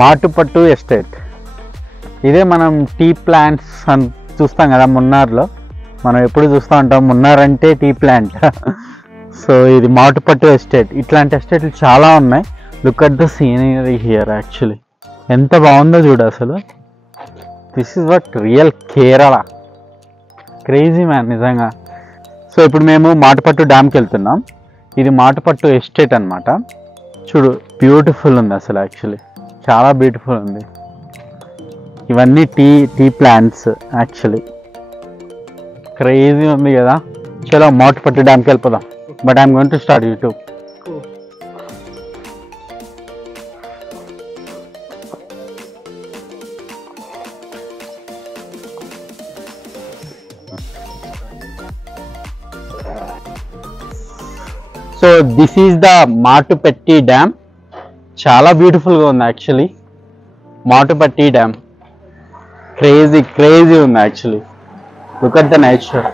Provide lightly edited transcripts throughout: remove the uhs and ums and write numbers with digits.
మాటుపట్టు estate. ఇదే మనం tea plants అని చూస్తాం కదా మున్నార్లో, మనం ఎప్పుడు చూస్తూ ఉంటాం మున్నార్ అంటే టీ ప్లాంట్. సో ఇది మాటుపట్టు ఎస్టేట్. ఇట్లాంటి ఎస్టేట్లు చాలా ఉన్నాయి. Look at the scenery here. Actually ఎంత బాగుందో చూడు అసలు. This is what real Kerala. Crazy man నిజంగా. సో ఇప్పుడు మేము మాటుపట్టు డ్యామ్కి వెళ్తున్నాం. ఇది మాటుపట్టు ఎస్టేట్ అనమాట. చూడు బ్యూటిఫుల్ ఉంది అసలు. యాక్చువల్లీ చాలా బ్యూటిఫుల్ ఉంది. ఇవన్నీ టీ ప్లాంట్స్. యాక్చువల్లీ క్రేజీ ఉంది కదా. చలో మాటుపట్టు డ్యామ్కి వెళ్ళిపోదాం. But I'm going to start YouTube. So this is the Mattupetty dam. చాలా బ్యూటిఫుల్గా ఉంది యాక్చువల్లీ. మాటుపట్టి డ్యామ్ క్రేజీ ఉంది actually. Look at the nature.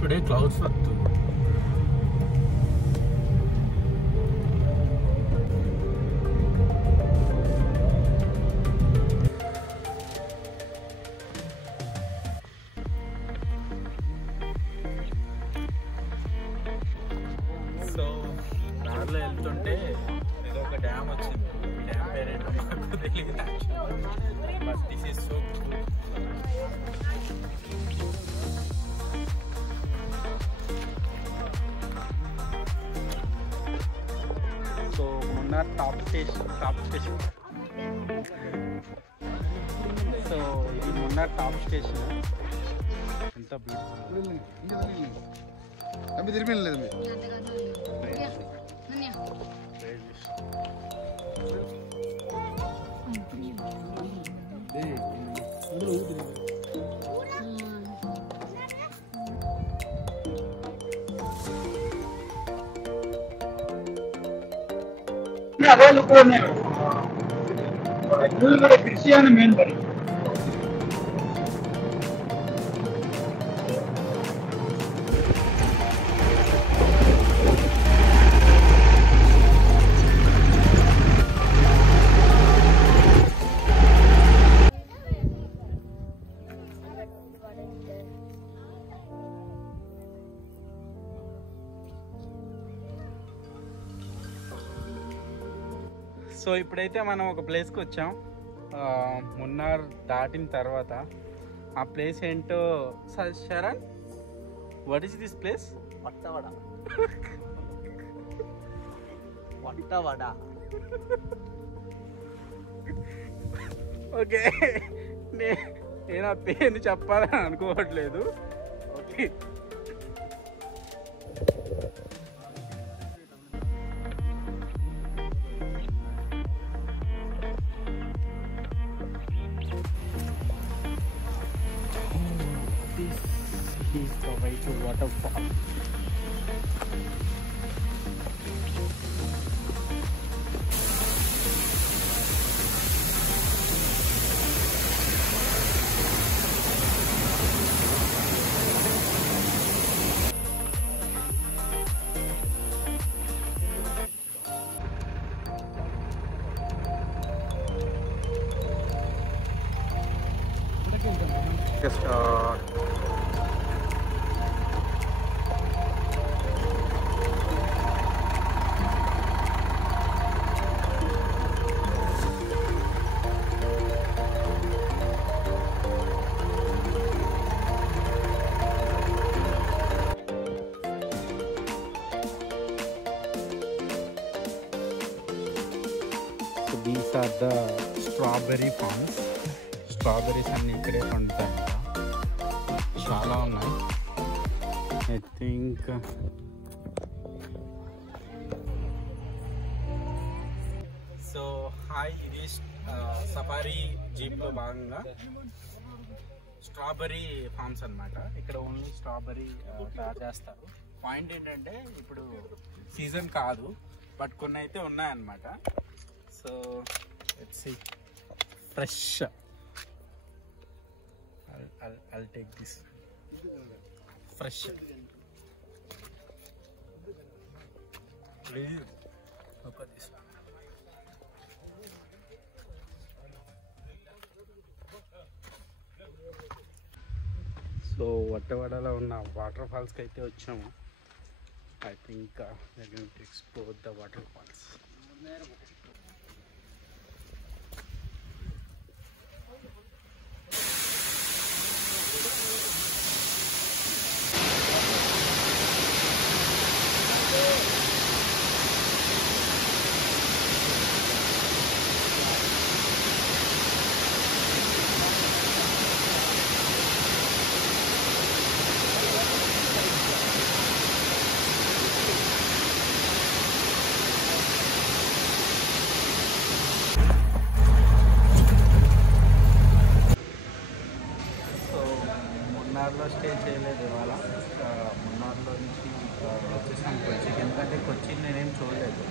Today clouds వస్తుంది. సో కార్లో వెళ్తుంటే ఏదో ఒక డ్యామ్ వచ్చింది. డ్యామ్ పేరేంటో నాకు తెలియదు actually. But this is so cool. So Munnar top station. So ఇది మున్నార్ టాప్ స్టేషన్. ఎంత బ్యూటిఫుల్. అవి తిరిగిలేదు. ಕ್ರಿಶ್ಚಿಯನ್ ಮೇನ್ ಬರೀ సో ఇప్పుడైతే మనం ఒక ప్లేస్కి వచ్చాం. మున్నార్ దాటిన తర్వాత ఆ ప్లేస్ ఏంటో Saran, what is this place? Vattavada. Okay, నేను ఆ పేరుని చెప్పాలని అనుకోవట్లేదు. Okay, is the way to waterfall. These are the strawberry farms. Strawberries అన్ని ఇక్కడే పండుతాయంట. చాలా ఉన్నాయి. ఐ థింక్ సో హాయ్, ఇది సఫారీ జీప్లో భాగంగా స్ట్రాబెరీ ఫార్మ్స్ అన్నమాట. ఇక్కడ ఓన్లీ స్ట్రాబెరీ తయారు చేస్తారు. పాయింట్ ఏంటంటే ఇప్పుడు సీజన్ కాదు, బట్ కొన్ని అయితే ఉన్నాయన్నమాట. So it's See, fresh. I'll take this. Fresh. Please look at this. So వట్టవడలో ఉన్న వాటర్ ఫాల్స్కి అయితే వచ్చాము. I think we're going to explore the waterfalls. మున్నార్లో స్టే చేయలేదు ఇవాళ. మున్నార్లో నుంచి వచ్చేసాం కొచ్చికి. ఎందుకంటే కొచ్చిని నేనేం చూడలేదు.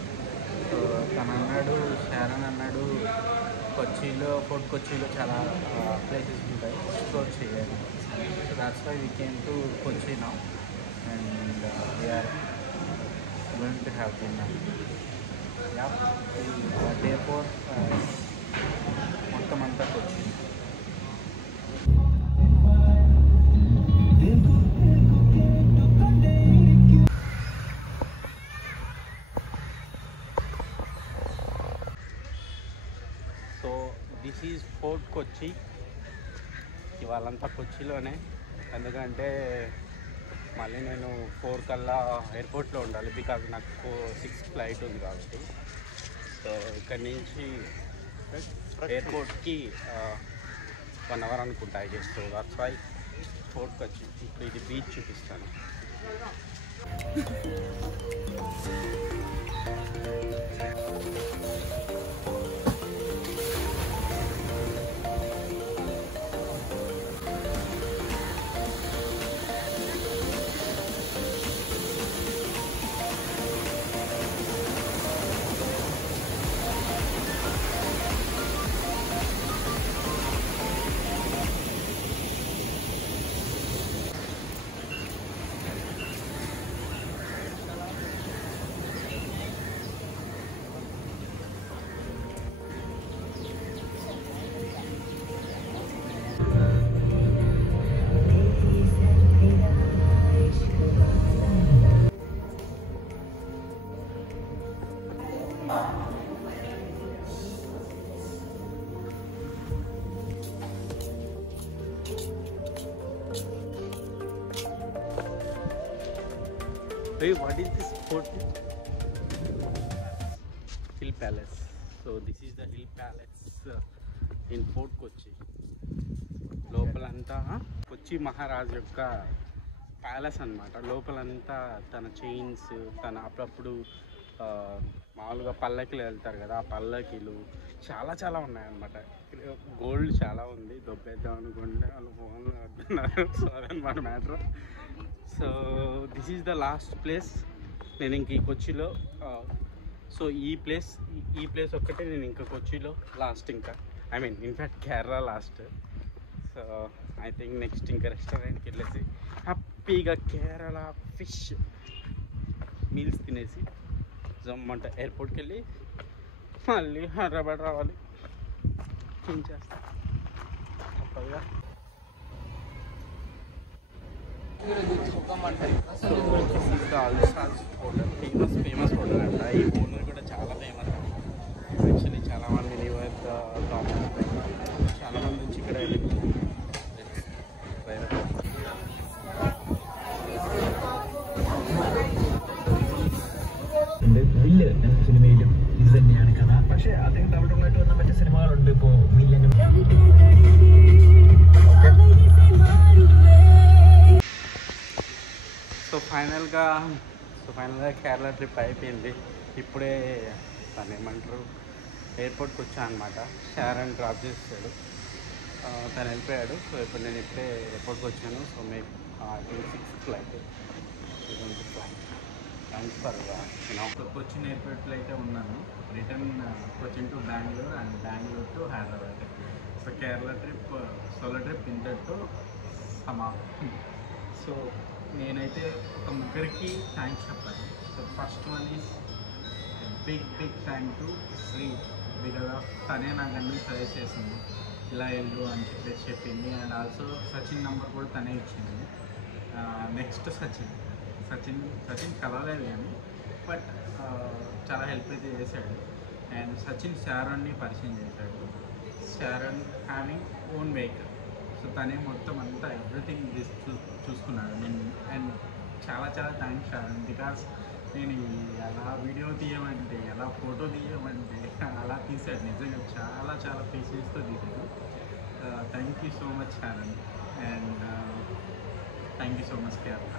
సో తను అన్నాడు, శారన్ అన్నాడు, ఫోర్ట్ కొచ్చిలో చాలా ప్లేసెస్ ఉంటాయి, ఎక్స్ప్లోర్ చేయాలి. So that's why we came to Kochi now and we are going to have dinner. Day 4 మొత్తం అంతా Kochi. So this is Fort Kochi. ఇవాళంతా కొచ్చిలోనే, ఎందుకంటే మళ్ళీ నేను 4 కల్లా ఎయిర్పోర్ట్లో ఉండాలి. బికాజ్ నాకు 6 ఫ్లైట్ ఉంది కాబట్టి. సో ఇక్కడి నుంచి ఎయిర్పోర్ట్కి 1 అవర్ అనుకుంటా I guess. So that's why Fort Kochi. ఇప్పుడు ఇది బీచ్ చూపిస్తాను. Hey, what is this fort? Hill Palace. So this is the Hill Palace in Fort Kochi. లోపలంతా కొచ్చి మహారాజు యొక్క ప్యాలెస్ అన్నమాట. లోపలంతా తన చైన్స్, తన అప్పుడప్పుడు మామూలుగా పల్లకిలు వెళ్తారు కదా, ఆ పల్లకిలు చాలా ఉన్నాయన్నమాట. గోల్డ్ చాలా ఉంది. దొబ్బేద్దాం అనుకుంటే వాళ్ళు ఫోన్లో అడ్డున్నారు. సో అదనమాట matter. So this is the last place. నేను ఇంక ఈ కొచ్చిలో సో ఈ ప్లేస్ ఒక్కటే నేను ఇంకా కొచ్చిలో లాస్ట్. ఇంకా I mean in fact Kerala last. So I think next ఇంకా రెస్టారెంట్కి వెళ్ళేసి హ్యాపీగా కేరళ ఫిష్ మీల్స్ తినేసి జమ్మంట ఎయిర్పోర్ట్కి వెళ్ళి మళ్ళీ హైదరాబాద్ రావాలి. ఏం చేస్తా తప్పదుగా. సో హోటల్ ఫేమస్ హోటల్ అంట. ఈ ఓనర్ కూడా చాలా ఫేమస్. యాక్చువల్లీ చాలామంది న్యూయార్క్ థామస్ చాలామంది నుంచి ఇక్కడ വില്ല് എന്ന സിനിമയിലും ഇത് തന്നെയാണ് കഥ. പക്ഷെ അദ്ദേഹം തമിഴുമായിട്ട് വന്ന മറ്റു സിനിമകളുണ്ട്. ഇപ്പോൾ മില്യനും సో ఫైనల్గా కేరళ ట్రిప్ అయిపోయింది. ఇప్పుడే తను ఏమంటారు ఎయిర్పోర్ట్కి వచ్చాను అనమాట. శారన్ డ్రాప్ చేసాడు, తను వెళ్ళిపోయాడు. సో ఇప్పుడు నేను ఇప్పుడే ఎయిర్పోర్ట్కి వచ్చాను. So may 6 flight thanks for Cochin ఎయిర్పోర్ట్లో అయితే ఉన్నాను. Return Cochin to Bengaluru and Bengaluru to Hyderabad. So Kerala trip solo trip ఇంతటితో సమాప్తం. సో నేనైతే ఒక ముగ్గురికి థ్యాంక్స్ చెప్పాలి. So first one is big thank to Shri, because of తనే నాకు అన్నీ సజెస్ట్ చేసింది, ఇలా వెళ్ళు అని చెప్పేసి చెప్పింది. అండ్ ఆల్సో సచిన్ నెంబర్ కూడా తనే ఇచ్చింది. నెక్స్ట్ సచిన్ కలవలేదు కానీ బట్ చాలా హెల్ప్ అయితే చేశాడు. అండ్ సచిన్ శారోన్ని పరిచయం చేశాడు. శారోన్ హ్యావింగ్ ఓన్ వెహికల్, సో తనే మొత్తం అంతా ఎవ్రీథింగ్ చూసుకున్నాడు. నేను అండ్ చాలా థ్యాంక్స్ శారోన్, బికాస్ నేను అలా వీడియో తీయమంటే, అలా ఫోటో తీయమంటే అలా తీశాడు. నిజంగా చాలా పేషెన్స్తో తీశాడు. Thank you so much Sharon, and thank you so much Kerala.